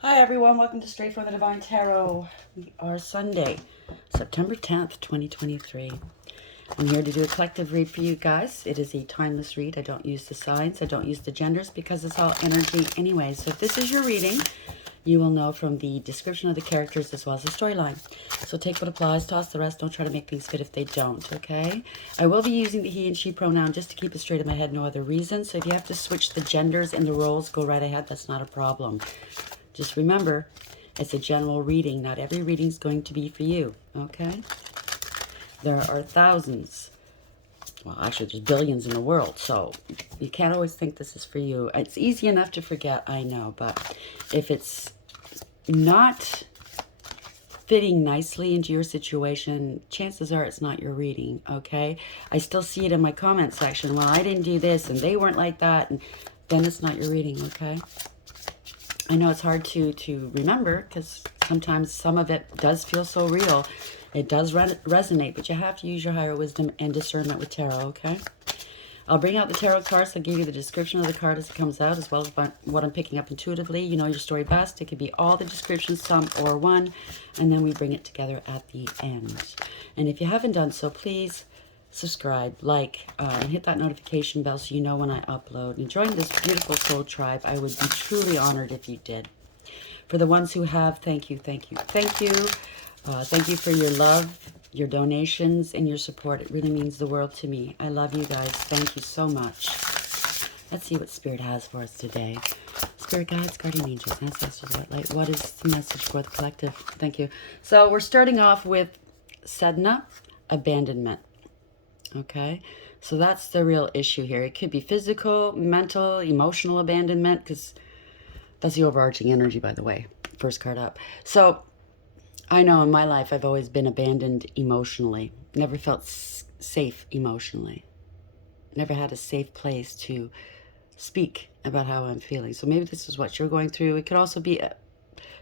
Hi everyone, welcome to Straight from the Divine Tarot. We are Sunday, September 10th, 2023. I'm here to do a collective read for you guys. It is a timeless read. I don't use the signs, I don't use the genders because it's all energy anyway. So if this is your reading, you will know from the description of the characters as well as the storyline. So take what applies, toss the rest. Don't try to make things fit if they don't, okay? I will be using the he and she pronoun just to keep it straight in my head, no other reason. So if you have to switch the genders and the roles, go right ahead. That's not a problem. Just remember, it's a general reading. Not every reading is going to be for you, okay? There are thousands. Well, actually, there's billions in the world, so you can't always think this is for you. It's easy enough to forget, I know, but if it's not fitting nicely into your situation, chances are it's not your reading, okay? I still see it in my comment section. Well, I didn't do this, and they weren't like that, and then it's not your reading, okay? I know it's hard to remember because sometimes some of it does feel so real. It does resonate, but you have to use your higher wisdom and discernment with tarot, okay? I'll bring out the tarot cards. I'll give you the description of the card as it comes out, as well as what I'm picking up intuitively. You know your story best. It could be all the descriptions, some or one, and then we bring it together at the end. And if you haven't done so, please subscribe, like, and hit that notification bell so you know when I upload. And join this beautiful soul tribe. I would be truly honored if you did. For the ones who have, thank you, thank you, thank you. Thank you for your love, your donations, and your support. It really means the world to me. I love you guys. Thank you so much. Let's see what Spirit has for us today. Spirit guides, guardian angels, ancestors, white light. What is the message for the collective? Thank you. So we're starting off with Sedna, abandonment. Okay, so that's the real issue here. It could be physical, mental, emotional abandonment, because that's the overarching energy, by the way. First card up. So I know in my life I've always been abandoned emotionally. Never felt safe emotionally. Never had a safe place to speak about how I'm feeling. So maybe this is what you're going through. It could also be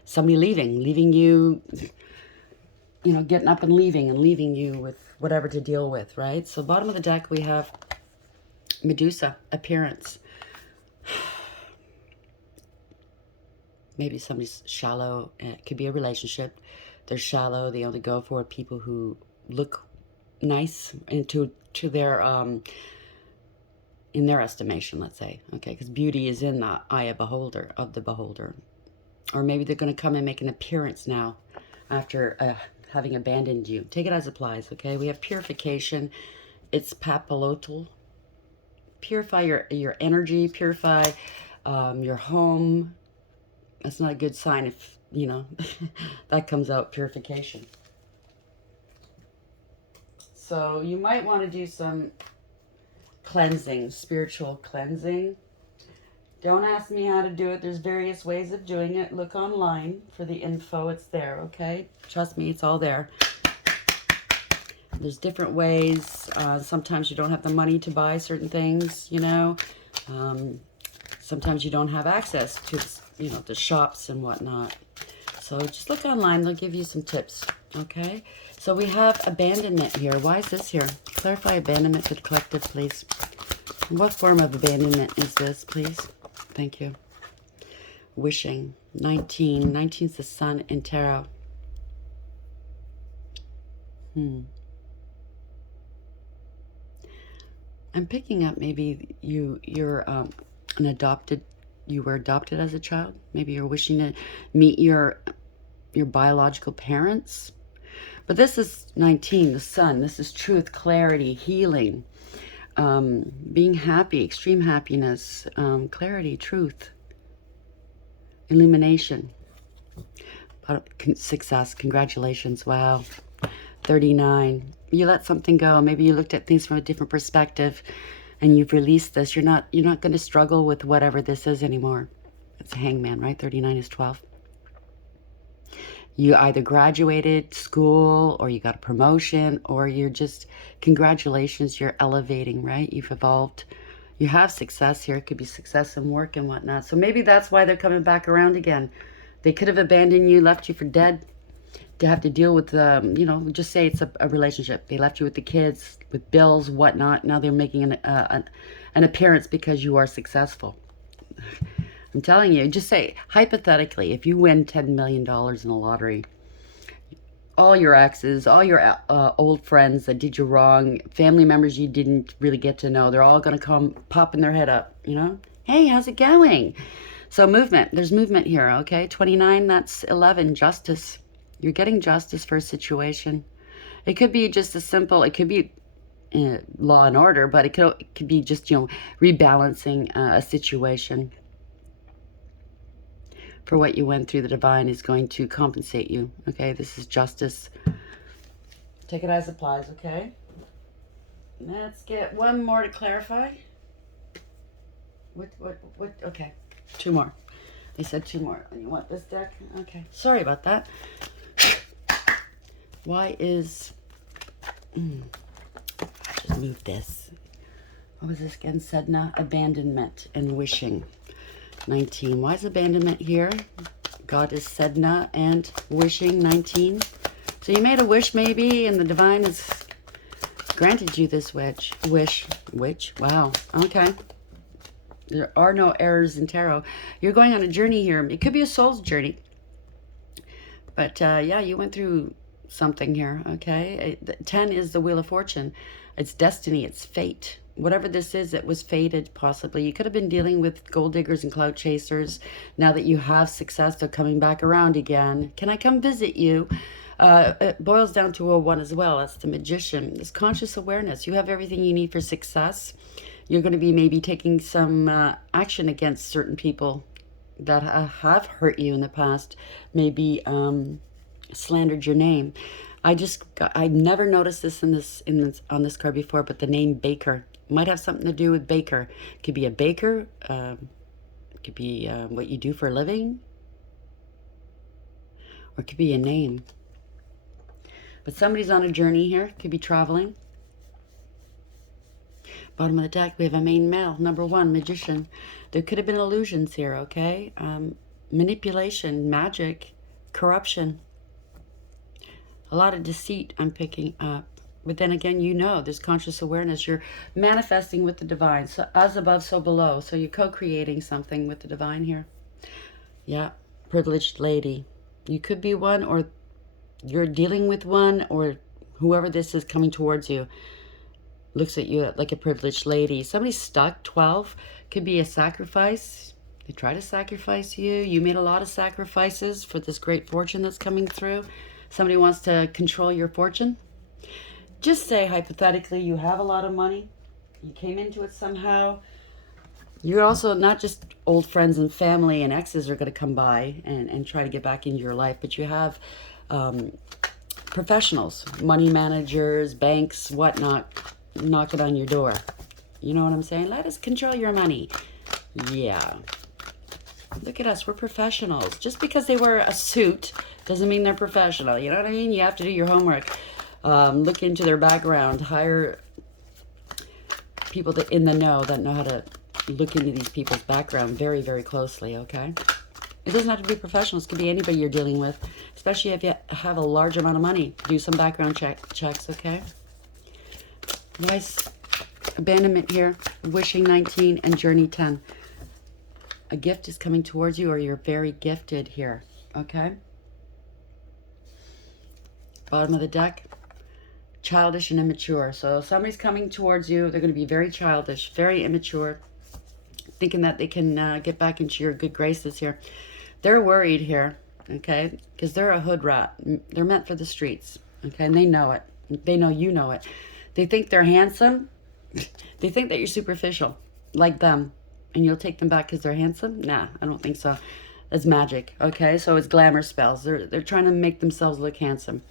somebody leaving you, getting up and leaving you with whatever to deal with, right? So bottom of the deck we have Medusa, appearance. Maybe somebody's shallow. It could be a relationship. They're shallow. They only go for people who look nice and to their in their estimation, let's say. Okay, because beauty is in the eye of the beholder. Or maybe they're going to come and make an appearance now after having abandoned you. Take it as applies, okay? We have purification. It's papillotal. Purify your energy, purify your home. That's not a good sign if, that comes out, purification. So you might want to do some cleansing, spiritual cleansing. Don't ask me how to do it. There's various ways of doing it. Look online for the info. It's there, okay? Trust me, it's all there. There's different ways. Sometimes you don't have the money to buy certain things, Sometimes you don't have access to, the shops and whatnot. So just look online. They'll give you some tips, okay? So we have abandonment here. Why is this here? Clarify abandonment for the collective, please. What form of abandonment is this, please? Thank you. Wishing. 19. 19 is the sun in tarot. I'm picking up maybe you were adopted as a child. Maybe you're wishing to meet your biological parents. But this is 19, the sun. This is truth, clarity, healing, being happy, extreme happiness, clarity, truth, illumination, success, congratulations, wow. 39, you let something go. Maybe you looked at things from a different perspective and you've released this. You're not going to struggle with whatever this is anymore. It's a hangman, right? 39 is 12. You either graduated school or you got a promotion or you're just, congratulations, you're elevating, right? You've evolved. You have success here. It could be success in work and whatnot. So maybe that's why they're coming back around again. They could have abandoned you, left you for dead to have to deal with, just say it's a relationship. They left you with the kids, with bills, whatnot. Now they're making an appearance because you are successful. I'm telling you, just say, hypothetically, if you win $10 million in the lottery, all your exes, all your old friends that did you wrong, family members you didn't really get to know, they're all going to come popping their head up, you know? Hey, how's it going? So movement, there's movement here, okay? 29, that's 11, justice. You're getting justice for a situation. It could be just as simple, it could be law and order, but it could be just, you know, rebalancing a situation. For what you went through, the divine is going to compensate you, okay? This is justice. Take it as applies, okay? Let's get one more to clarify. What, okay. Two more. They said two more. You want this deck? Okay. Sorry about that. Why is... I just moved this. What was this again? Sedna, abandonment and wishing. 19. Why is abandonment here? God is Sedna and wishing, 19. So you made a wish maybe, and the divine has granted you this wish. Wow. Okay. There are no errors in tarot. You're going on a journey here. It could be a soul's journey. But yeah, you went through something here, okay? 10 is the Wheel of Fortune. It's destiny. It's fate. Whatever this is, it was fated, possibly. You could have been dealing with gold diggers and clout chasers. Now that you have success, they're coming back around again. Can I come visit you? It boils down to a 1 as well. That's the Magician. This conscious awareness. You have everything you need for success. You're going to be maybe taking some action against certain people that have hurt you in the past. Maybe slandered your name. I never noticed this on this card before, but the name Baker might have something to do with baker. It could be a baker. It could be what you do for a living, or it could be a name. But somebody's on a journey here. Could be traveling. Bottom of the deck, we have a main male, number 1, Magician. There could have been illusions here, okay? Manipulation, magic, corruption. A lot of deceit I'm picking up. But then again, you know, there's conscious awareness. You're manifesting with the divine. So as above, so below. So you're co-creating something with the divine here. Yeah, privileged lady. You could be one, or you're dealing with one, or whoever this is coming towards you looks at you like a privileged lady. Somebody's stuck. 12 could be a sacrifice. They try to sacrifice you. You made a lot of sacrifices for this great fortune that's coming through. Somebody wants to control your fortune. Just say, hypothetically, you have a lot of money. You came into it somehow. You're also not just old friends and family and exes are going to come by and try to get back into your life, but you have professionals, money managers, banks, whatnot, knocking on your door. You know what I'm saying? Let us control your money. Yeah. Look at us. We're professionals. Just because they wear a suit doesn't mean they're professional. You know what I mean? You have to do your homework. Look into their background. Hire people that in the know that know how to look into these people's background very, very closely, okay? It doesn't have to be professionals. It could be anybody you're dealing with, especially if you have a large amount of money. Do some background checks, okay? Nice abandonment here, wishing 19 and journey 10. A gift is coming towards you, or you're very gifted here, okay? Bottom of the deck, childish and immature. So somebody's coming towards you. They're going to be very childish, very immature, thinking that they can get back into your good graces here. They're worried here, okay? Because they're a hood rat. They're meant for the streets, okay? And they know it. They know you know it. They think they're handsome. They think that you're superficial, like them. And you'll take them back because they're handsome? Nah, I don't think so. That's magic, okay? So it's glamour spells. They're trying to make themselves look handsome.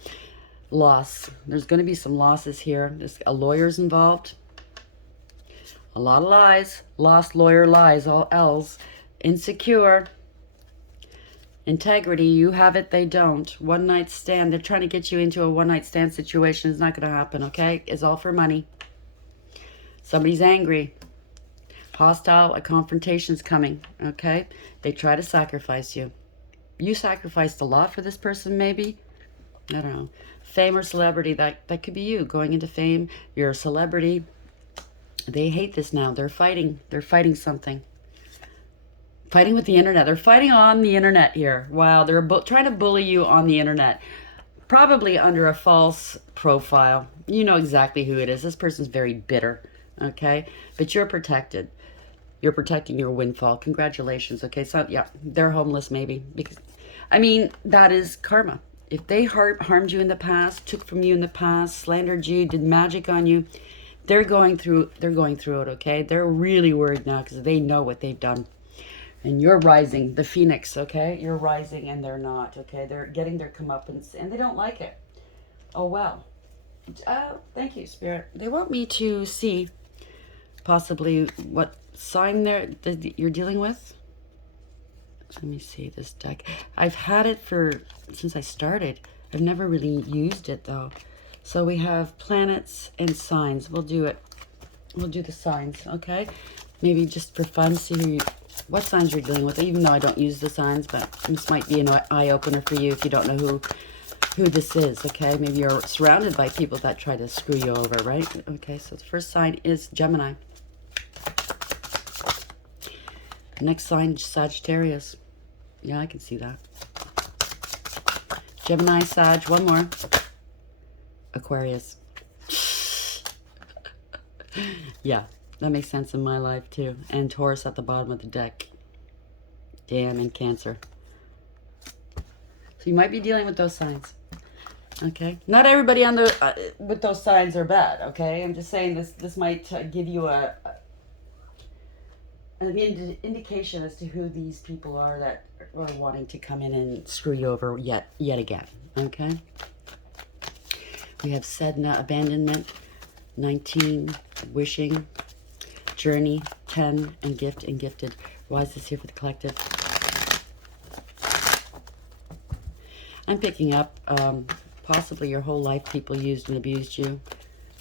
Loss. There's going to be some losses here. There's a lawyer's involved. A lot of lies. Lost, lawyer, lies, all L's. Insecure. Integrity. You have it, they don't. One night stand. They're trying to get you into a one night stand situation. It's not going to happen, okay? It's all for money. Somebody's angry. Hostile, a confrontation's coming, okay? They try to sacrifice you. You sacrificed a lot for this person, maybe? I don't know. Fame or celebrity, that could be you. Going into fame, you're a celebrity. They hate this now. They're fighting. They're fighting something. Fighting with the internet. They're fighting on the internet here. Wow, they're trying to bully you on the internet. Probably under a false profile. You know exactly who it is. This person's very bitter, okay? But you're protected. You're protecting your windfall. Congratulations, okay? So, yeah, they're homeless maybe. Because, I mean, that is karma. If they harmed you in the past, took from you in the past, slandered you, did magic on you, they're going through it, okay? They're really worried now because they know what they've done. And you're rising, the phoenix, okay? You're rising and they're not, okay? They're getting their comeuppance and they don't like it. Oh, well. Thank you, Spirit. They want me to see possibly what sign you're dealing with. Let me see this deck. I've had it since I started. I've never really used it though. So we have planets and signs. We'll do it. We'll do the signs, okay? Maybe just for fun, see what signs you're dealing with. Even though I don't use the signs, but this might be an eye opener for you if you don't know who this is, okay? Maybe you're surrounded by people that try to screw you over, right? Okay, so the first sign is Gemini. Next sign, Sagittarius. Yeah, I can see that. Gemini, Sag, one more. Aquarius. Yeah, that makes sense in my life too. And Taurus at the bottom of the deck. Damn, and Cancer. So you might be dealing with those signs. Okay, not everybody on the with those signs are bad. Okay, I'm just saying this might give you an indication as to who these people are that are wanting to come in and screw you over yet again. Okay, we have Sedna, abandonment, 19, wishing, journey, 10, and gift and gifted. Why is this here for the collective? I'm picking up possibly your whole life people used and abused you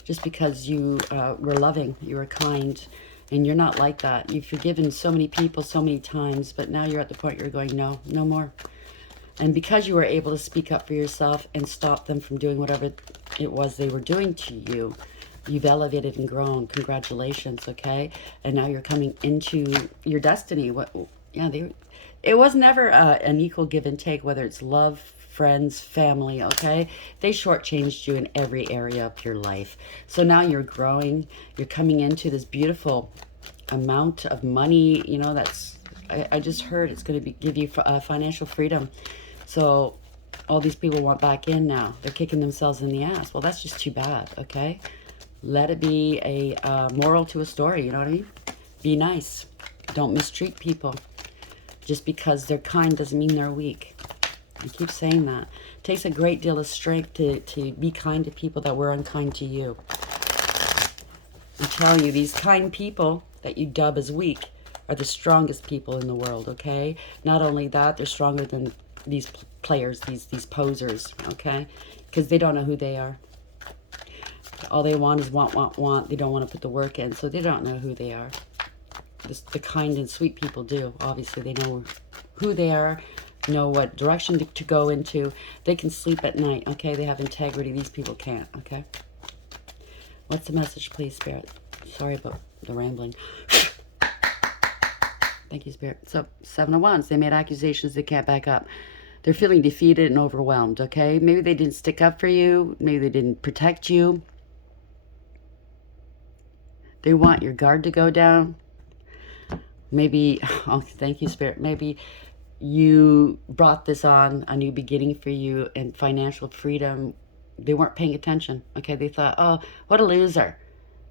just because you were loving, you were kind, and you're not like that. You've forgiven so many people so many times, but now you're at the point you're going, no more. And because you were able to speak up for yourself and stop them from doing whatever it was they were doing to you, you've elevated and grown. Congratulations, okay? And now you're coming into your destiny. It was never an equal give and take, whether it's love, friends, family, okay? They shortchanged you in every area of your life. So now you're growing. You're coming into this beautiful amount of money, you know, I just heard it's going to give you financial freedom. So all these people want back in now. They're kicking themselves in the ass. Well, that's just too bad, okay? Let it be a moral to a story, you know what I mean? Be nice. Don't mistreat people. Just because they're kind doesn't mean they're weak. I keep saying that. It takes a great deal of strength to be kind to people that were unkind to you. I'm telling you, these kind people that you dub as weak are the strongest people in the world, okay? Not only that, they're stronger than these players, these posers, okay? Because they don't know who they are. All they want is want. They don't want to put the work in, so they don't know who they are. The kind and sweet people do. Obviously, they know who they are, know what direction to go into. They can sleep at night, okay? They have integrity. These people can't, okay? What's the message, please, Spirit? Sorry about the rambling. Thank you, Spirit. So, 7 of Wands. They made accusations they can't back up. They're feeling defeated and overwhelmed, okay? Maybe they didn't stick up for you. Maybe they didn't protect you. They want your guard to go down. Maybe, oh, thank you, Spirit. Maybe you brought this on, a new beginning for you and financial freedom. They weren't paying attention, okay? They thought, oh, what a loser.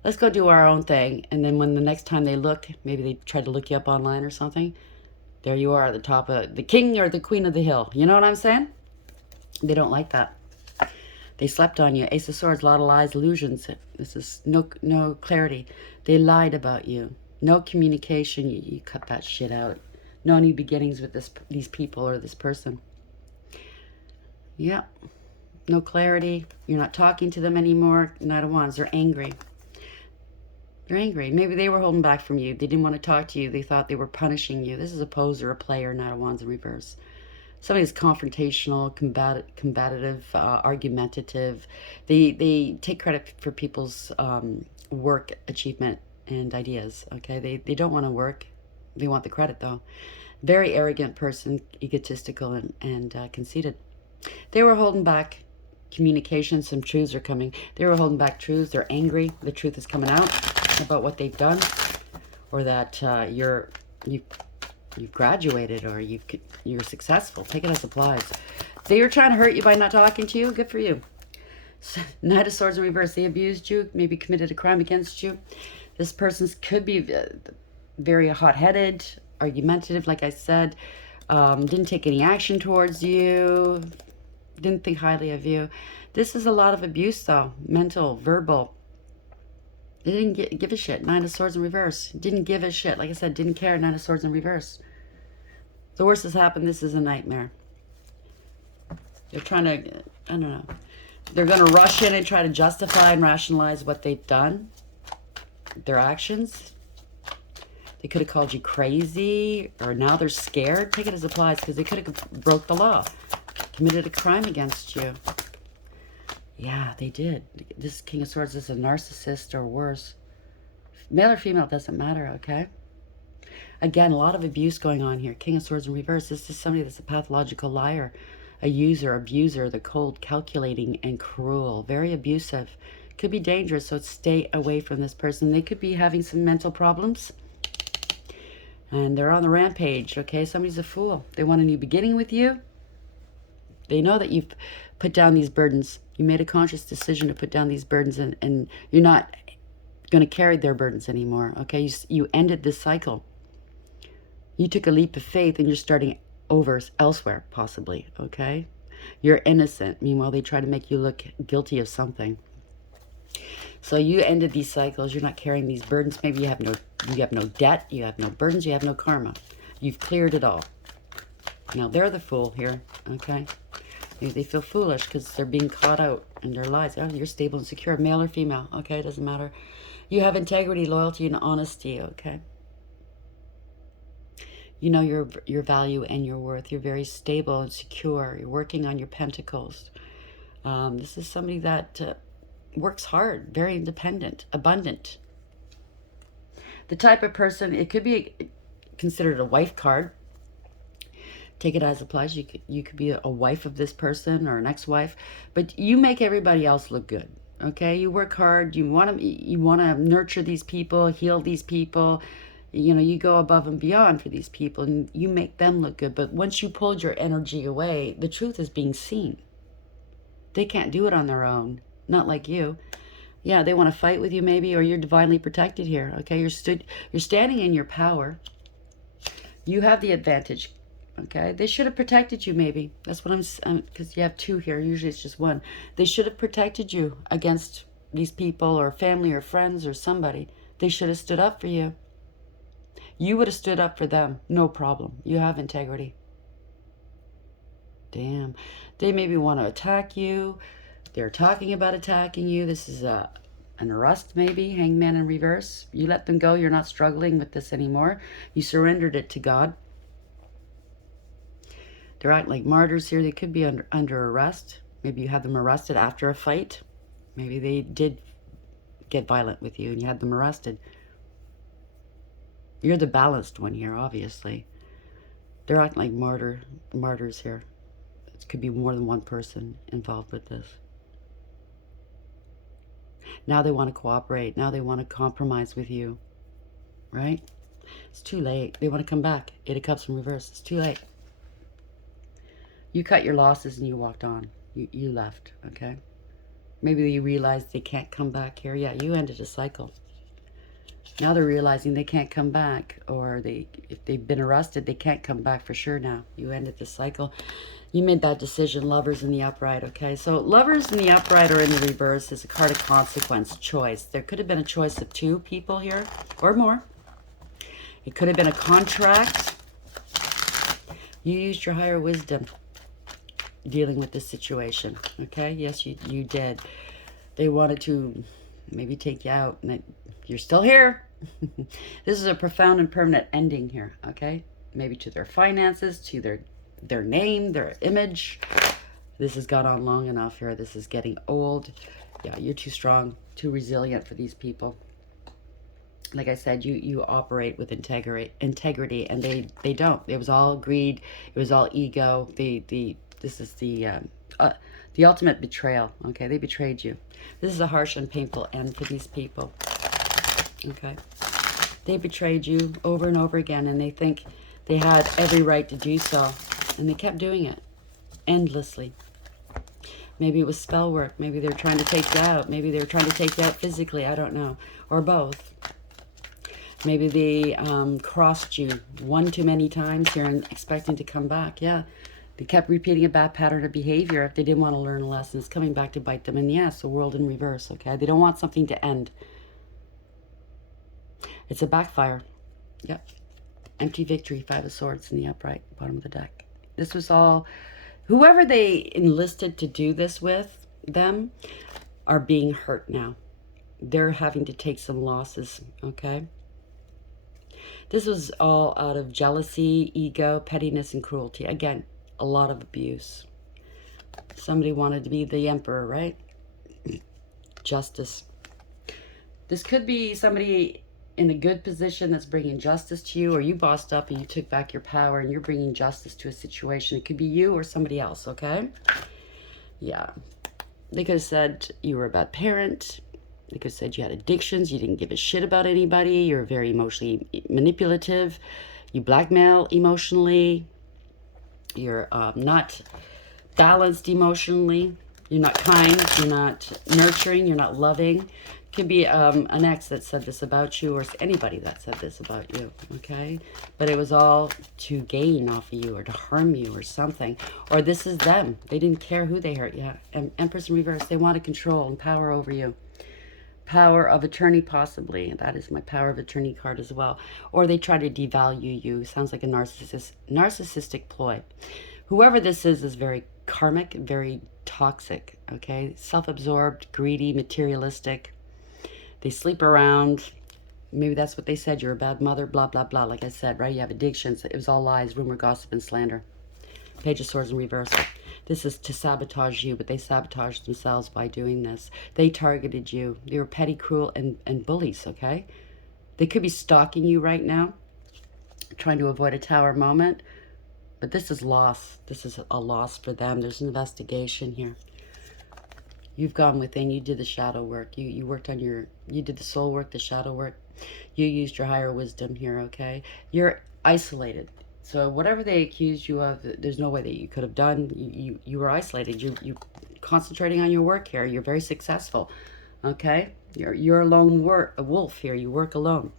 Let's go do our own thing. And then when the next time they look, maybe they tried to look you up online or something, there you are at the top of the king or the queen of the hill. You know what I'm saying? They don't like that. They slept on you. Ace of Swords, a lot of lies, illusions. This is no clarity. They lied about you. No communication. You cut that shit out. No new beginnings with these people or this person. Yeah. No clarity. You're not talking to them anymore. Knight of Wands. They're angry. They're angry. Maybe they were holding back from you. They didn't want to talk to you. They thought they were punishing you. This is a poser, a player, Knight of Wands in reverse. Somebody's confrontational, combative, argumentative. They take credit for people's work, achievement, and ideas, okay? They don't want to work. They want the credit, though. Very arrogant person, egotistical and conceited. They were holding back communication. Some truths are coming. They were holding back truths. They're angry. The truth is coming out about what they've done, or that you've graduated, or you're successful. Take it as applies. They were trying to hurt you by not talking to you. Good for you. Knight of Swords in reverse. They abused you, maybe committed a crime against you. This person could be very hot-headed, argumentative, like I said. Didn't take any action towards you. Didn't think highly of you. This is a lot of abuse, though. Mental, verbal. They didn't give a shit. Nine of Swords in reverse. Didn't give a shit. Like I said, didn't care. Nine of Swords in reverse. The worst has happened. This is a nightmare. They're trying to, I don't know. They're going to rush in and try to justify and rationalize what they've done. Their actions. They could have called you crazy, or now they're scared. Take it as applies, because they could have broke the law. Committed a crime against you. Yeah, they did. This King of Swords is a narcissist or worse. Male or female, doesn't matter, okay? Again, a lot of abuse going on here. King of Swords in reverse. This is somebody that's a pathological liar. A user, abuser, the cold, calculating, and cruel. Very abusive. Could be dangerous, so stay away from this person. They could be having some mental problems. And they're on the rampage, okay? Somebody's a fool. They want a new beginning with you. They know that you've put down these burdens. You made a conscious decision to put down these burdens, and you're not going to carry their burdens anymore, okay? You ended this cycle. You took a leap of faith, and you're starting over elsewhere, possibly, okay? You're innocent. Meanwhile, they try to make you look guilty of something. So you ended these cycles. You're not carrying these burdens. Maybe you have no debt. You have no burdens. You have no karma. You've cleared it all. Now, they're the fool here, okay? Maybe they feel foolish because they're being caught out in their lives. Oh, you're stable and secure, male or female, okay? It doesn't matter. You have integrity, loyalty, and honesty, okay? You know your value and your worth. You're very stable and secure. You're working on your pentacles. This is somebody that works hard, very independent, abundant. The type of person, it could be considered a wife card. Take it as applies. You could be a wife of this person or an ex-wife, but you make everybody else look good. Okay, you work hard. You want to nurture these people, heal these people. You know, you go above and beyond for these people, and you make them look good. But once you pulled your energy away, the truth is being seen. They can't do it on their own. Not like you. Yeah, they want to fight with you maybe, or you're divinely protected here. Okay, you're standing in your power. You have the advantage. Okay, they should have protected you maybe. That's what I'm, because you have two here. Usually it's just one. They should have protected you against these people or family or friends or somebody. They should have stood up for you. You would have stood up for them. No problem. You have integrity. Damn. They maybe want to attack you. They're talking about attacking you. This is an arrest maybe. Hangman in reverse. You let them go. You're not struggling with this anymore. You surrendered it to God. They're acting like martyrs here. They could be under arrest. Maybe you had them arrested after a fight. Maybe they did get violent with you and you had them arrested. You're the balanced one here, obviously. They're acting like martyrs here. It could be more than one person involved with this. Now they want to cooperate. Now they want to compromise with you. Right? It's too late. They want to come back. Eight of Cups in reverse. It's too late. You cut your losses and you walked on. You left, okay? Maybe you realized they can't come back here. Yeah, you ended a cycle. Now they're realizing they can't come back, or if they've been arrested, they can't come back for sure now. You ended the cycle. You made that decision. Lovers in the upright, okay? So lovers in the upright or in the reverse is a card of consequence, choice. There could have been a choice of two people here or more. It could have been a contract. You used your higher wisdom dealing with this situation, okay? Yes, you did. They wanted to maybe take you out, and you're still here. This is a profound and permanent ending here, okay? Maybe to their finances, to their name, their image. This has gone on long enough here. This is getting old. Yeah, you're too strong, too resilient for these people. Like I said, you operate with integrity, and they don't. It was all greed. It was all ego. This is the ultimate betrayal. Okay, they betrayed you. This is a harsh and painful end for these people. Okay, they betrayed you over and over again, and they think they had every right to do so, and they kept doing it endlessly. Maybe it was spell work. Maybe they were trying to take you out. Maybe they were trying to take you out physically. I don't know, or both. Maybe they crossed you one too many times here and expecting to come back. Yeah, they kept repeating a bad pattern of behavior. If they didn't want to learn a lesson, it's coming back to bite them in the ass. The world in reverse, okay? They don't want something to end. It's a backfire. Yep. Empty victory, 5 of Swords in the upright, bottom of the deck. This was all... Whoever they enlisted to do this with, them, are being hurt now. They're having to take some losses, okay? This was all out of jealousy, ego, pettiness, and cruelty. Again, a lot of abuse. Somebody wanted to be the emperor, right? Justice. This could be somebody in a good position that's bringing justice to you, or you bossed up and you took back your power and you're bringing justice to a situation. It could be you or somebody else, okay? Yeah. They could have said you were a bad parent. They could have said you had addictions, you didn't give a shit about anybody, you're very emotionally manipulative, you blackmail emotionally, you're not balanced emotionally, you're not kind, you're not nurturing, you're not loving. Could be an ex that said this about you, or anybody that said this about you, okay? But it was all to gain off of you or to harm you or something. Or this is them. They didn't care who they hurt. Yeah, Empress in reverse. They wanted control and power over you. Power of attorney, possibly. That is my power of attorney card as well. Or they try to devalue you. Sounds like a narcissistic ploy. Whoever this is very karmic, very toxic, okay? Self-absorbed, greedy, materialistic. They sleep around. Maybe that's what they said. You're a bad mother, blah, blah, blah. Like I said, right? You have addictions. It was all lies, rumor, gossip, and slander. Page of Swords in reverse. This is to sabotage you, but they sabotaged themselves by doing this. They targeted you. They were petty, cruel, and bullies, okay? They could be stalking you right now, trying to avoid a tower moment. But this is loss. This is a loss for them. There's an investigation here. You've gone within. You did the shadow work. You worked on you did the soul work, the shadow work. You used your higher wisdom here, okay? You're isolated. So whatever they accused you of, there's no way that you could have done. You were isolated. You concentrating on your work here. You're very successful, okay? You're a lone wolf here. You work alone.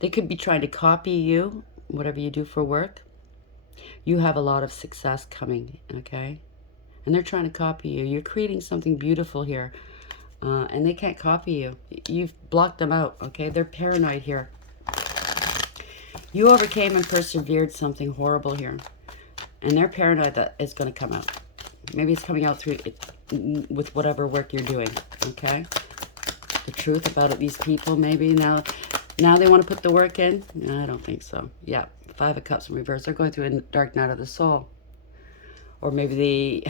They could be trying to copy you, whatever you do for work. You have a lot of success coming, okay? And they're trying to copy you. You're creating something beautiful here, and they can't copy you. You've blocked them out, okay? They're paranoid here. You overcame and persevered something horrible here, and they're paranoid that it's going to come out. Maybe it's coming out through it, with whatever work you're doing, okay? The truth about it, these people, maybe now they want to put the work in. No, I don't think so. Yeah, 5 of Cups in reverse. They're going through a dark night of the soul. Or maybe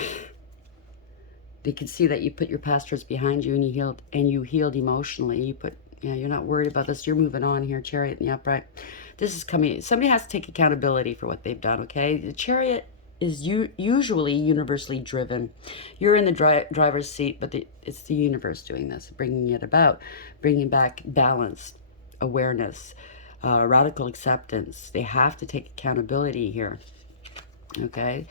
they can see that you put your past hurts behind you and you healed emotionally. You're not worried about this. You're moving on here, Chariot in the upright. This is coming. Somebody has to take accountability for what they've done, okay? The Chariot is usually universally driven. You're in the driver's seat, but it's the universe doing this, bringing it about, bringing back balance, awareness, radical acceptance. They have to take accountability here, okay?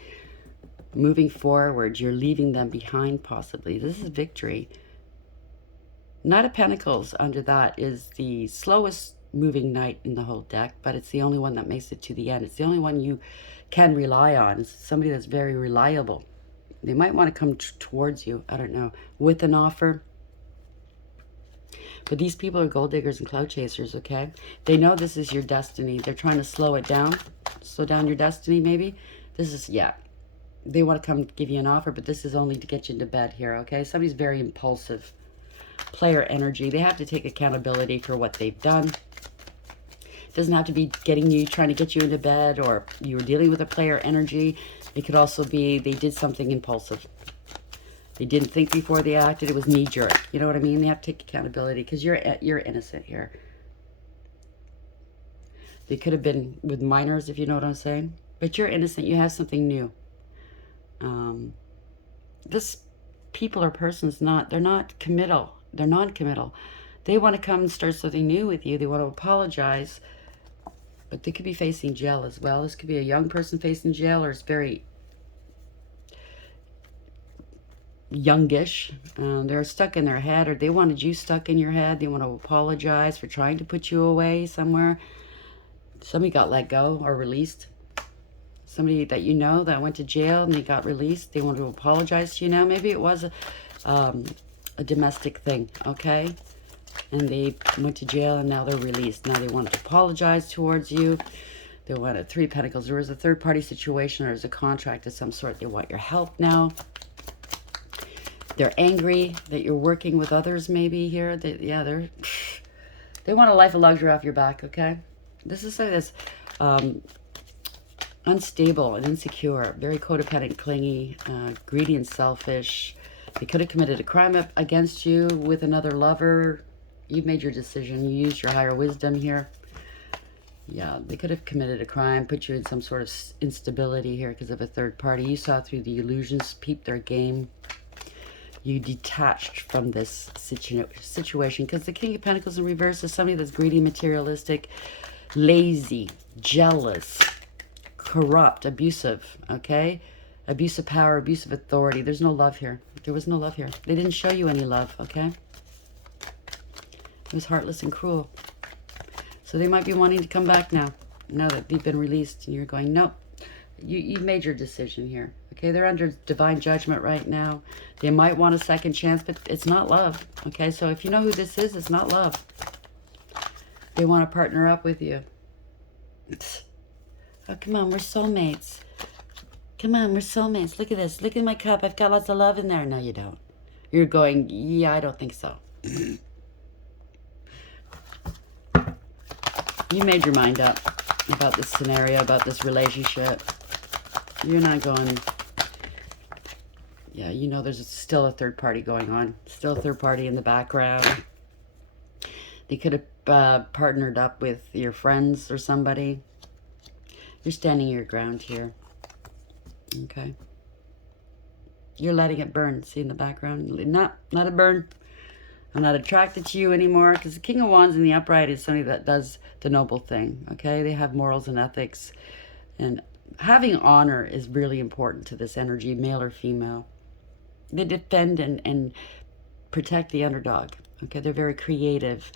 Moving forward, you're leaving them behind possibly. This is victory. Knight of Pentacles under that is the slowest moving knight in the whole deck, but it's the only one that makes it to the end. It's the only one you can rely on. It's somebody that's very reliable. They might want to come towards you, I don't know, with an offer. But these people are gold diggers and cloud chasers, okay? They know this is your destiny. They're trying to slow it down. Slow down your destiny, maybe. This is, yeah. They want to come give you an offer, but this is only to get you into bed here, okay? Somebody's very impulsive. Player energy. They have to take accountability for what they've done. It doesn't have to be trying to get you into bed, or you were dealing with a player energy. It could also be they did something impulsive. They didn't think before they acted. It was knee-jerk. You know what I mean? They have to take accountability because you're innocent here. They could have been with minors, if you know what I'm saying. But you're innocent. You have something new. This people or person's not, they're not committal. They're non-committal. They want to come and start something new with you. They want to apologize. But they could be facing jail as well. This could be a young person facing jail, or it's very youngish. They're stuck in their head, or they wanted you stuck in your head. They want to apologize for trying to put you away somewhere. Somebody got let go or released. Somebody that you know that went to jail and they got released. They want to apologize to you now. Maybe it was a domestic thing, okay? And they went to jail and now they're released. Now they want to apologize towards you. They want a 3 of Pentacles. There was a third-party situation, or there's a contract of some sort. They want your help now. They're angry that you're working with others maybe here. They want a life of luxury off your back, okay? This is like this unstable and insecure, very codependent, clingy, greedy and selfish. They could have committed a crime against you with another lover. You've made your decision. You used your higher wisdom here. Yeah, they could have committed a crime, put you in some sort of instability here because of a third party. You saw through the illusions, peeped their game. You detached from this situation because the King of Pentacles in reverse is somebody that's greedy, materialistic, lazy, jealous, corrupt, abusive, okay? Abuse of power, abuse of authority. There's no love here. There was no love here. They didn't show you any love, okay? It was heartless and cruel. So they might be wanting to come back now that they've been released, and you're going, nope. You've made your decision here, okay? They're under divine judgment right now. They might want a second chance, but it's not love, okay? So if you know who this is, it's not love. They want to partner up with you. Oh, come on, we're soulmates. Come on, we're soulmates. Look at this. Look at my cup. I've got lots of love in there. No, you don't. You're going, yeah, I don't think so. You made your mind up about this scenario, about this relationship. You're not going, yeah, you know there's still a third party going on. Still a third party in the background. They could have partnered up with your friends or somebody. You're standing your ground here. Okay. You're letting it burn. See in the background? Not a burn. I'm not attracted to you anymore, because the King of Wands in the upright is somebody that does the noble thing, okay? They have morals and ethics, and having honor is really important to this energy, male or female. They defend and protect the underdog, okay? They're very creative,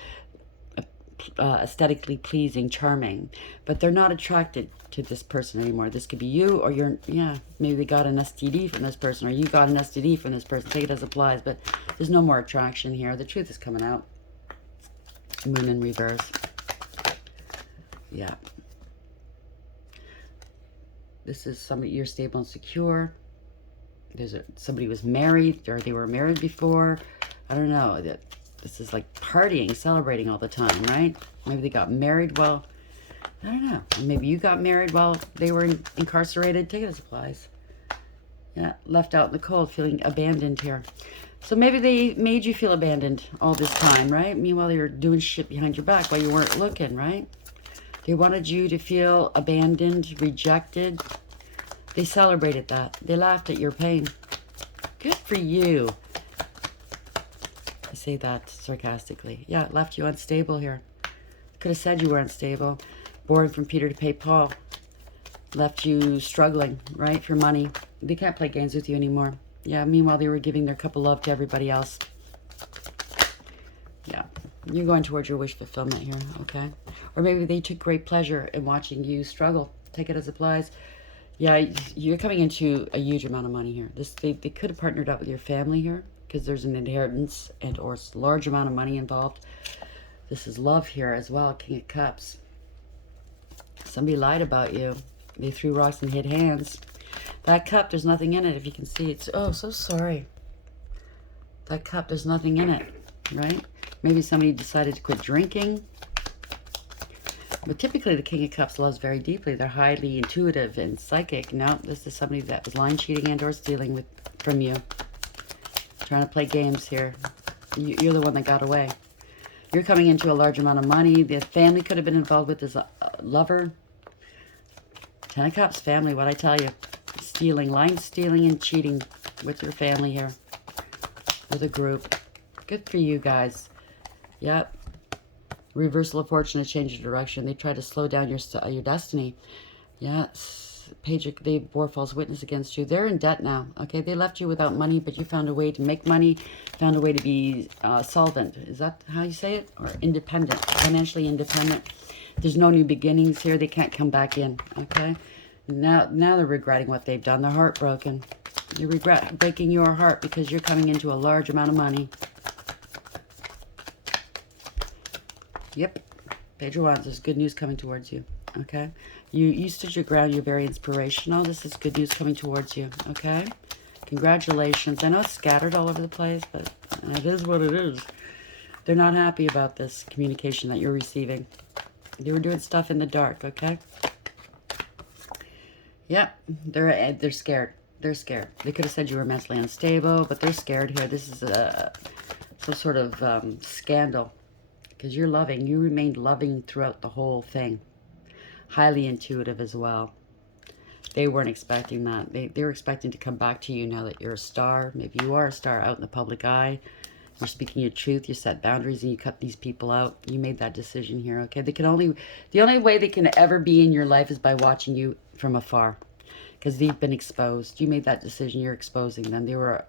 aesthetically pleasing, charming, but they're not attracted to this person anymore. This could be you, or you're, yeah, maybe they got an STD from this person, or you got an STD from this person. Take it as applies, but there's no more attraction here. The truth is coming out. Moon in reverse. Yeah. This is somebody, you're stable and secure. There's somebody was married, or they were married before. I don't know. This is like partying, celebrating all the time, right? Maybe they got married while, I don't know. Maybe you got married while they were incarcerated. Take it as applies. Yeah, left out in the cold, feeling abandoned here. So maybe they made you feel abandoned all this time, right? Meanwhile, they were doing shit behind your back while you weren't looking, right? They wanted you to feel abandoned, rejected. They celebrated that. They laughed at your pain. Good for you. I say that sarcastically. Yeah, it left you unstable here. Could have said you were unstable. Born from Peter to pay Paul. Left you struggling, right, for money. They can't play games with you anymore. Yeah, meanwhile, they were giving their cup of love to everybody else. Yeah, you're going towards your wish fulfillment here, okay? Or maybe they took great pleasure in watching you struggle. Take it as applies. Yeah, you're coming into a huge amount of money here. They could have partnered up with your family here, because there's an inheritance and or a large amount of money involved. This is love here as well, King of Cups. Somebody lied about you. They threw rocks and hid hands. That cup, there's nothing in it, if you can see. It's, oh, so sorry. That cup, there's nothing in it, right? Maybe somebody decided to quit drinking. But typically, the King of Cups loves very deeply. They're highly intuitive and psychic. Now, this is somebody that was lying, cheating, and or stealing from you. Trying to play games here. You're the one that got away. You're coming into a large amount of money. The family could have been involved with this lover. Ten of Cups family, what I tell you. Stealing, lying, stealing, and cheating with your family here. With a group. Good for you guys. Yep. Reversal of fortune, a change of direction. They try to slow down your destiny. Yes. They bore false witness against you. They're in debt now. Okay, they left you without money, but you found a way to make money, found a way to be solvent. Is that how you say it? Or independent, financially independent. There's no new beginnings here. They can't come back in. Okay, now they're regretting what they've done. They're heartbroken. You regret breaking your heart because you're coming into a large amount of money. Yep. Page of Wands, there's good news coming towards you. Okay? You stood your ground. You're very inspirational. This is good news coming towards you. Okay? Congratulations. I know it's scattered all over the place, but it is what it is. They're not happy about this communication that you're receiving. They were doing stuff in the dark, okay? Yep. They're scared. They're scared. They could have said you were mentally unstable, but they're scared here. This is some sort of scandal. Because you're loving. You remained loving throughout the whole thing. Highly intuitive as well. They weren't expecting that. They were expecting to come back to you now that you're a star. Maybe you are a star out in the public eye. You're speaking your truth. You set boundaries and you cut these people out. You made that decision here, okay? The only way they can ever be in your life is by watching you from afar. Because they've been exposed. You made that decision. You're exposing them. They were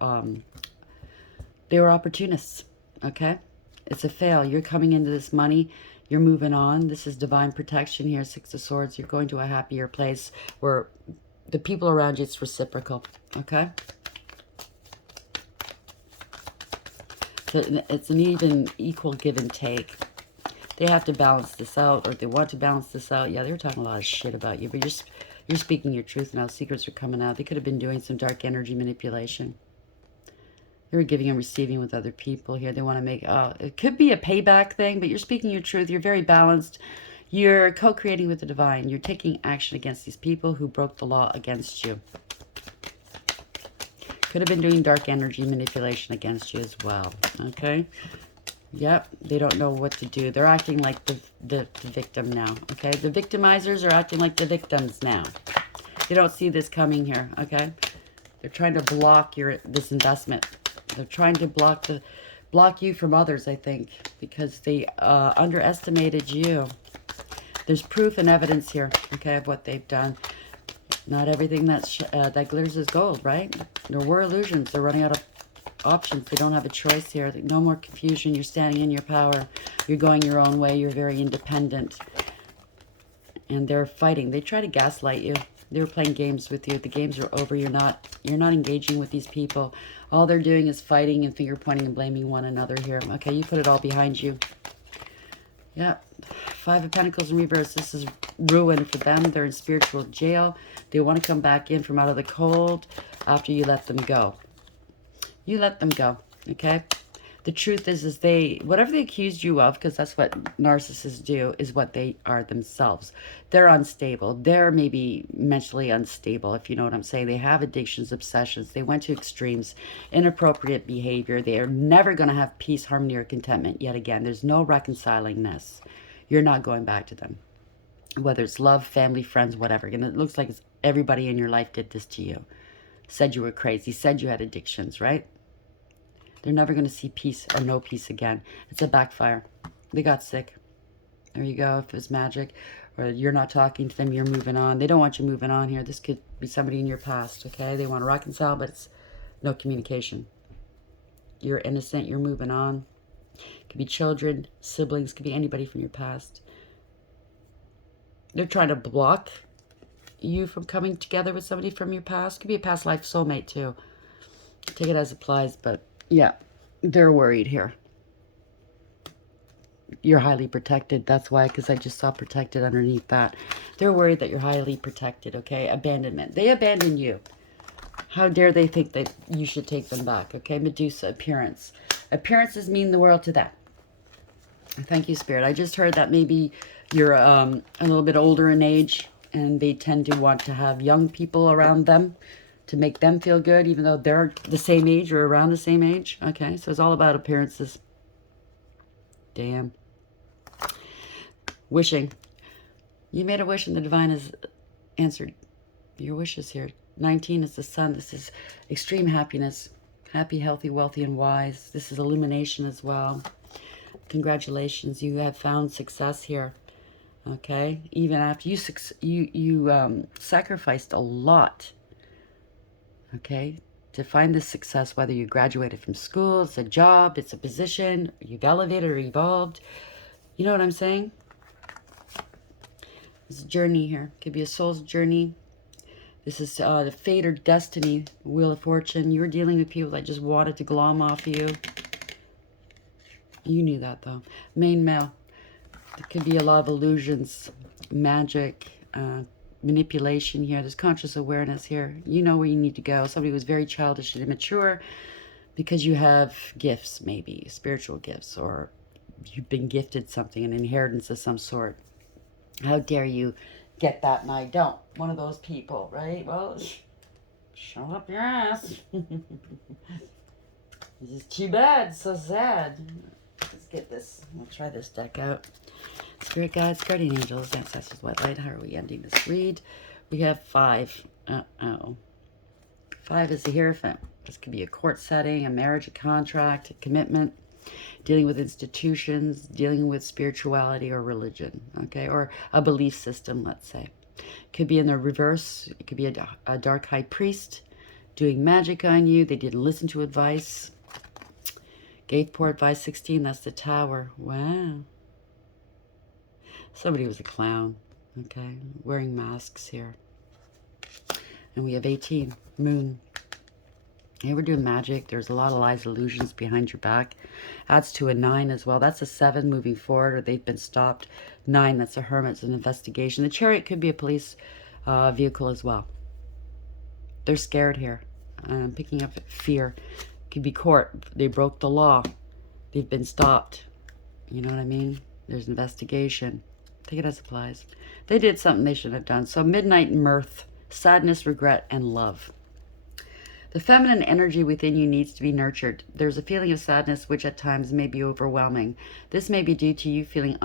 opportunists, okay? It's a fail. You're coming into this money. You're moving on. This is divine protection here. Six of Swords. You're going to a happier place where the people around you, it's reciprocal. Okay? So it's an even equal give and take. They have to balance this out, or they want to balance this out. Yeah, they were talking a lot of shit about you, but you're speaking your truth now. Secrets are coming out. They could have been doing some dark energy manipulation. They were giving and receiving with other people here. They want to make, it could be a payback thing, but you're speaking your truth. You're very balanced. You're co-creating with the divine. You're taking action against these people who broke the law against you. Could have been doing dark energy manipulation against you as well. Okay? Yep. They don't know what to do. They're acting like the victim now. Okay? The victimizers are acting like the victims now. They don't see this coming here. Okay? They're trying to block this investment. They're trying to block you from others, I think, because they underestimated you. There's proof and evidence here, okay, of what they've done. Not everything that glitters is gold, right? There were illusions. They're running out of options. They don't have a choice here. No more confusion. You're standing in your power. You're going your own way. You're very independent. And they're fighting. They try to gaslight you. They were playing games with you. The games are over. You're not engaging with these people. All they're doing is fighting and finger pointing and blaming one another here. Okay, you put it all behind you. Yeah. Five of Pentacles in reverse. This is ruin for them. They're in spiritual jail. They want to come back in from out of the cold after you let them go. You let them go. Okay? The truth is whatever they accused you of, because that's what narcissists do, is what they are themselves. They're unstable. They're maybe mentally unstable, if you know what I'm saying. They have addictions, obsessions. They went to extremes, inappropriate behavior. They are never going to have peace, harmony, or contentment yet again. There's no reconciling this. You're not going back to them. Whether it's love, family, friends, whatever. And it looks like everybody in your life did this to you. Said you were crazy. Said you had addictions, right? They're never going to see peace or no peace again. It's a backfire. They got sick. There you go. If it was magic. Or you're not talking to them, you're moving on. They don't want you moving on here. This could be somebody in your past, okay? They want to reconcile, but it's no communication. You're innocent. You're moving on. Could be children, siblings. Could be anybody from your past. They're trying to block you from coming together with somebody from your past. Could be a past life soulmate, too. Take it as it applies, but yeah, they're worried here. You're highly protected. That's why, because I just saw protected underneath that. They're worried that you're highly protected, okay? Abandonment. They abandon you. How dare they think that you should take them back, okay? Medusa, appearance. Appearances mean the world to them. Thank you, Spirit. I just heard that maybe you're a little bit older in age, and they tend to want to have young people around them to make them feel good, even though they're the same age or around the same age. Okay, so it's all about appearances. Damn. Wishing. You made a wish and the divine has answered your wishes here. 19 is the sun. This is extreme happiness. Happy, healthy, wealthy, and wise. This is illumination as well. Congratulations. You have found success here. Okay? Even after you sacrificed a lot. Okay? To find this success, whether you graduated from school, it's a job, it's a position, you've elevated or evolved. You know what I'm saying? It's a journey here. Could be a soul's journey. This is the fate or destiny, Wheel of Fortune. You were dealing with people that just wanted to glom off of you. You knew that, though. Main male. There could be a lot of illusions, magic, manipulation here. There's conscious awareness here. You know where you need to go. Somebody was very childish and immature because you have gifts, maybe, spiritual gifts, or you've been gifted something, an inheritance of some sort. How dare you get that and I don't? One of those people, right? Well, shut up your ass. This is too bad. So sad. Let's get this. We'll try this deck out. Spirit guides, guardian angels, ancestors, white light. How are we ending this read? We have 5. 5 is the Hierophant. This could be a court setting, a marriage, a contract, a commitment, dealing with institutions, dealing with spirituality or religion, okay, or a belief system, let's say. Could be in the reverse. It could be a dark high priest doing magic on you. They didn't listen to advice. Gave poor advice. 16, that's the Tower. Wow. Somebody was a clown, okay, wearing masks here. And we have 18, Moon. Hey, we're doing magic. There's a lot of lies, illusions behind your back. Adds to a 9 as well. That's a 7 moving forward, or they've been stopped. 9, that's a Hermit. It's an investigation. The Chariot could be a police vehicle as well. They're scared here. I'm picking up fear. Could be court. They broke the law. They've been stopped. You know what I mean? There's investigation. Take it as applies. They did something they shouldn't have done. So midnight mirth, sadness, regret, and love. The feminine energy within you needs to be nurtured. There's a feeling of sadness which at times may be overwhelming. This may be due to you feeling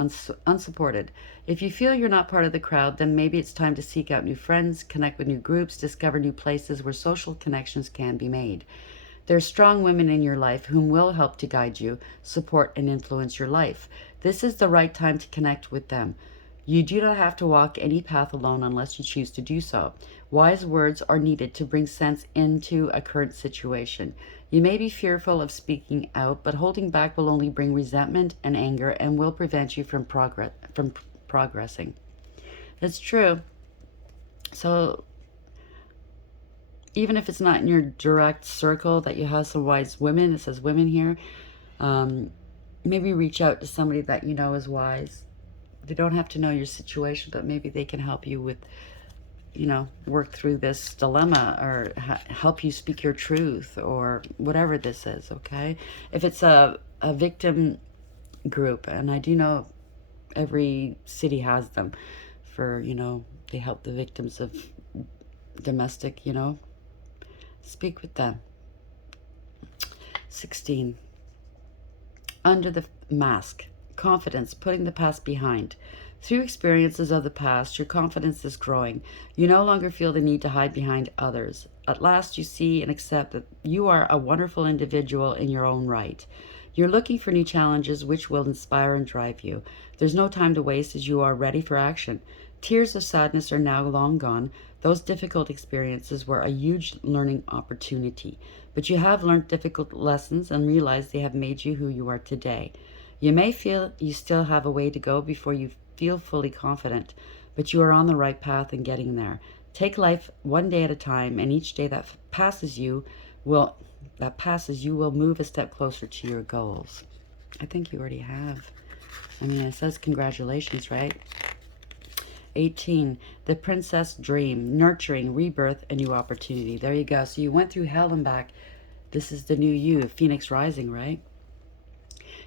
unsupported. If you feel you're not part of the crowd, then maybe it's time to seek out new friends, connect with new groups, discover new places where social connections can be made. There are strong women in your life whom will help to guide you, support, and influence your life. This is the right time to connect with them. You do not have to walk any path alone unless you choose to do so. Wise words are needed to bring sense into a current situation. You may be fearful of speaking out, but holding back will only bring resentment and anger and will prevent you from progressing. It's true. So even if it's not in your direct circle that you have some wise women, it says women here, maybe reach out to somebody that you know is wise. They don't have to know your situation, but maybe they can help you with, work through this dilemma or help you speak your truth or whatever this is, okay? If it's a victim group, and I do know every city has them for, they help the victims of domestic, speak with them. 16. Under the mask. Confidence, putting the past behind. Through experiences of the past, your confidence is growing. You no longer feel the need to hide behind others. At last, you see and accept that you are a wonderful individual in your own right. You're looking for new challenges which will inspire and drive you. There's no time to waste as you are ready for action. Tears of sadness are now long gone. Those difficult experiences were a huge learning opportunity. But you have learned difficult lessons and realized they have made you who you are today. You may feel you still have a way to go before you feel fully confident, but you are on the right path in getting there. Take life one day at a time, and each day that passes you will move a step closer to your goals. I think you already have. It says congratulations, right? 18, the princess dream, nurturing, rebirth, a new opportunity. There you go. So you went through hell and back. This is the new you, Phoenix rising, right?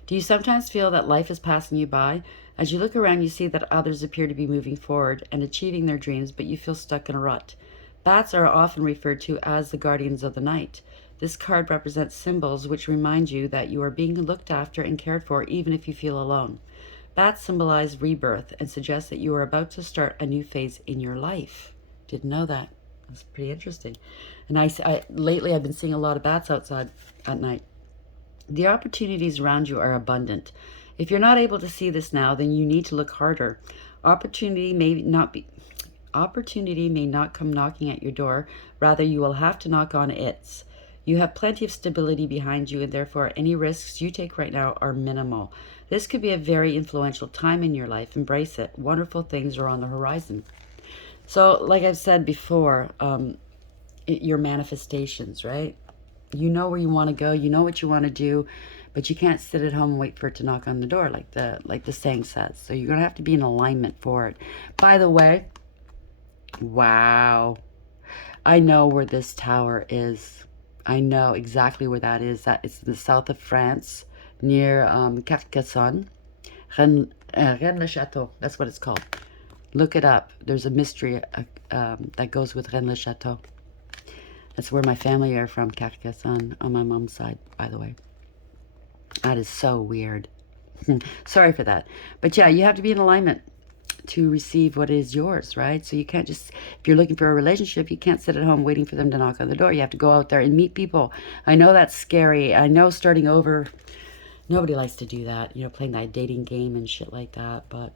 Do you sometimes feel that life is passing you by? As you look around, you see that others appear to be moving forward and achieving their dreams, but you feel stuck in a rut. Bats are often referred to as the guardians of the night. This card represents symbols which remind you that you are being looked after and cared for even if you feel alone. Bats symbolize rebirth and suggest that you are about to start a new phase in your life. Didn't know that. That's pretty interesting. And lately I've been seeing a lot of bats outside at night. The opportunities around you are abundant. If you're not able to see this now, then you need to look harder. Opportunity may not come knocking at your door. Rather, you will have to knock on its. You have plenty of stability behind you, and therefore any risks you take right now are minimal. This could be a very influential time in your life. Embrace it. Wonderful things are on the horizon. So, like I've said before, your manifestations, right? You know where you want to go, you know what you want to do, but you can't sit at home and wait for it to knock on the door, like the saying says. So you're gonna have to be in alignment for it. By the way, wow, I know where this tower is. I know exactly where that is. That it's in the south of France, near Carcassonne, Rennes-le-Château. That's what it's called. Look it up. There's a mystery that goes with Rennes-le-Château. That's where my family are from, Carcassonne, on my mom's side, by the way. That is so weird. Sorry for that. But yeah, you have to be in alignment to receive what is yours, right? So you can't just, if you're looking for a relationship, you can't sit at home waiting for them to knock on the door. You have to go out there and meet people. I know that's scary. I know starting over, nobody likes to do that, you know, playing that dating game and shit like that. But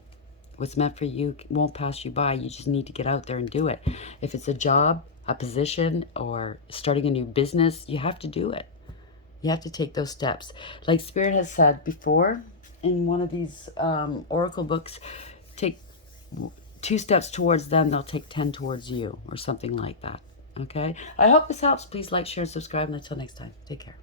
what's meant for you won't pass you by. You just need to get out there and do it. If it's a job, a position, or starting a new business, you have to do it. You have to take those steps. Like Spirit has said before in one of these oracle books, take 2 steps towards them, they'll take 10 towards you, or something like that. Okay? I hope this helps. Please like, share, and subscribe. And until next time, take care.